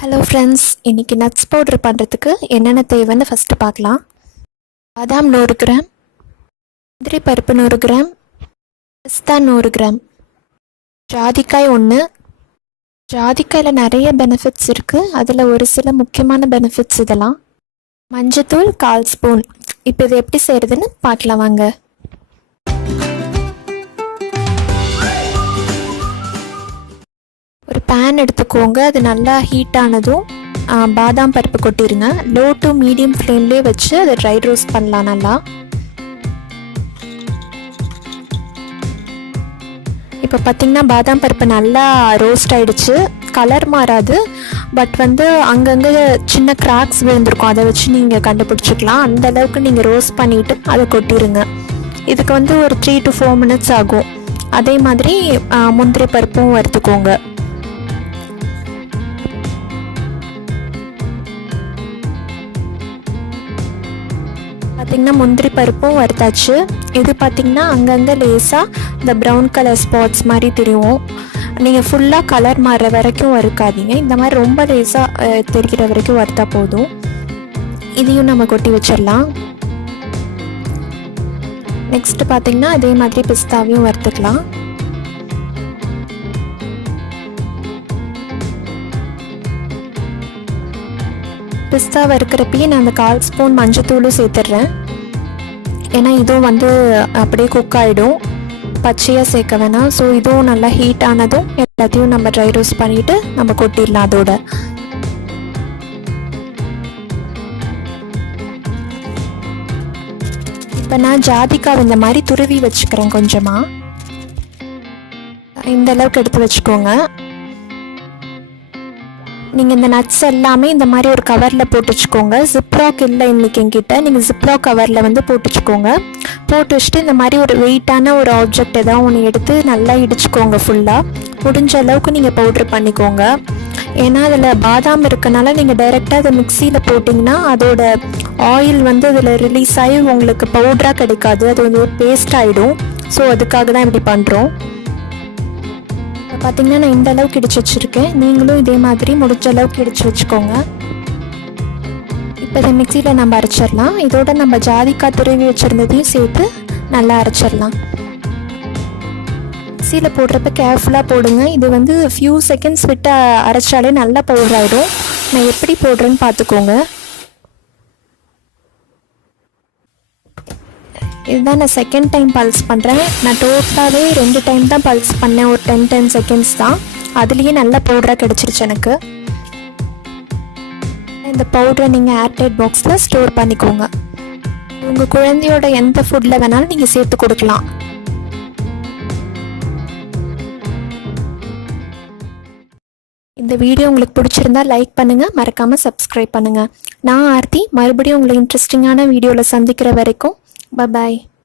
Hello friends, இன்றைக்கி nuts powder பண்ணுறதுக்கு என்னென்ன தேவைன்னு ஃபஸ்ட்டு பார்க்கலாம். பாதாம் 100 கிராம், முந்திரி பருப்பு 100 கிராம், பிஸ்தா 100 கிராம், ஜாதிக்காய் 1. ஜாதிக்காயில் நிறைய பெனிஃபிட்ஸ் இருக்குது. அதில் ஒரு சில முக்கியமான பெனிஃபிட்ஸ் இதெல்லாம். மஞ்சத்தூள் 1/4 ஸ்பூன். இப்போ இது எப்படி செய்கிறதுன்னு பார்க்கலாம் வாங்க. ஒரு பேன் எடுத்துக்கோங்க. அது நல்லா ஹீட் ஆனதும் பாதாம் பருப்பு கொட்டிடுங்க. லோ டு மீடியம் ஃப்ளேம்லேயே வச்சு அதை ட்ரை ரோஸ்ட் பண்ணலாம் நல்லா. இப்போ பார்த்திங்கன்னா பாதாம் பருப்பு நல்லா ரோஸ்ட் ஆகிடுச்சு. கலர் மாறாது, பட் அங்கங்கே சின்ன கிராக்ஸ் விழுந்திருக்கும். அதை வச்சு நீங்கள் கண்டுபிடிச்சிக்கலாம். அந்தளவுக்கு நீங்கள் ரோஸ்ட் பண்ணிவிட்டு அதை கொட்டிடுங்க. இதுக்கு ஒரு 3 to 4 minutes ஆகும். அதே மாதிரி முந்திரி பருப்பும் வறுத்துக்கோங்க. பார்த்திங்கன்னா முந்திரி பருப்பும் வறுத்தாச்சு. இது பார்த்திங்கன்னா அங்கங்கே லேசாக இந்த ப்ரௌன் கலர் ஸ்பாட்ஸ் மாதிரி தெரியும். நீங்கள் ஃபுல்லாக கலர் மாறுற வரைக்கும் வறுக்காதீங்க. இந்த மாதிரி ரொம்ப லேசாக தெரிகிற வரைக்கும் வறுத்தா போதும். இதையும் நம்ம கொட்டி வச்சிடலாம். நெக்ஸ்ட்டு பார்த்திங்கன்னா அதே மாதிரி பிஸ்தாவையும் வறுத்துக்கலாம். பிஸ்தா வறுக்கிறப்பயே நான் அந்த 1/4 ஸ்பூன் மஞ்சத்தூளும் சேர்த்துட்றேன். ஏன்னா இதுவும் அப்படியே குக் ஆகிடும், பச்சையாக சேர்க்க வேணாம். ஸோ இதுவும் நல்லா ஹீட் ஆனதும் எல்லாத்தையும் நம்ம ட்ரை ரோஸ்ட் பண்ணிவிட்டு நம்ம கொட்டிடலாம் அதோட. இப்போ நான் ஜாதிக்காய் இந்த மாதிரி துருவி வச்சுக்கிறேன். கொஞ்சமாக இந்த அளவுக்கு எடுத்து வச்சுக்கோங்க. நீங்கள் இந்த நட்ஸ் எல்லாமே இந்த மாதிரி ஒரு கவரில் போட்டு வச்சுக்கோங்க. ஜிப்லாக் இல்லை இன்றைக்கி என்கிட்ட. நீங்கள் ஜிப்லாக் கவரில் போட்டு வச்சுக்கோங்க. போட்டு வச்சுட்டு இந்த மாதிரி ஒரு வெயிட்டான ஒரு ஆப்ஜெக்ட் ஏதாவது ஒன்று எடுத்து நல்லா இடிச்சுக்கோங்க. ஃபுல்லாக முடிஞ்ச அளவுக்கு நீங்கள் பவுட்ரு பண்ணிக்கோங்க. ஏன்னா அதில் பாதாம் இருக்கனால நீங்கள் டைரெக்டாக அதை மிக்சியில் போட்டிங்கன்னா அதோட ஆயில் அதில் ரிலீஸ் ஆகி உங்களுக்கு பவுட்ராக கிடைக்காது. அது ஒரு பேஸ்ட் ஆகிடும். ஸோ அதுக்காக தான் இப்படி பண்ணுறோம். பார்த்திங்கன்னா நான் இந்த அளவுக்கு இடிச்சு வச்சுருக்கேன். நீங்களும் இதே மாதிரி முடிஞ்ச அளவுக்கு இடிச்சு வச்சுக்கோங்க. இப்போ இதை மிக்சியில் நம்ம அரைச்சிடலாம். இதோட நம்ம ஜாதிக்காய் துருவி வச்சுருந்ததையும் சேர்த்து நல்லா அரைச்சிடலாம். மிக்சியில் போடுறப்ப கேர்ஃபுல்லாக போடுங்க. இது ஃபியூ செகண்ட்ஸ் விட்டு அரைச்சாலே நல்லா பவுடர் ஆகிடும். நான் எப்படி போடுறேன்னு பார்த்துக்கோங்க. இதுதான் நான் செகண்ட் டைம் பல்ஸ் பண்ணுறேன். நான் டோட்டலாகவே 2 டைம் தான் பல்ஸ் பண்ணேன். ஒரு 10 செகண்ட்ஸ் தான். அதுலேயே நல்ல பவுடராக கிடச்சிருச்சு எனக்கு. இந்த பவுடரை நீங்கள் ஏர்டைட் பாக்ஸில் ஸ்டோர் பண்ணிக்கோங்க. உங்கள் குழந்தையோட எந்த ஃபுட்டில் வேணாலும் நீங்கள் சேர்த்து கொடுக்கலாம். இந்த வீடியோ உங்களுக்கு பிடிச்சிருந்தா லைக் பண்ணுங்கள், மறக்காமல் சப்ஸ்கிரைப் பண்ணுங்கள். நான் ஆர்த்தி. மறுபடியும் உங்களை இன்ட்ரெஸ்டிங்கான வீடியோவில் சந்திக்கிற வரைக்கும் bye bye.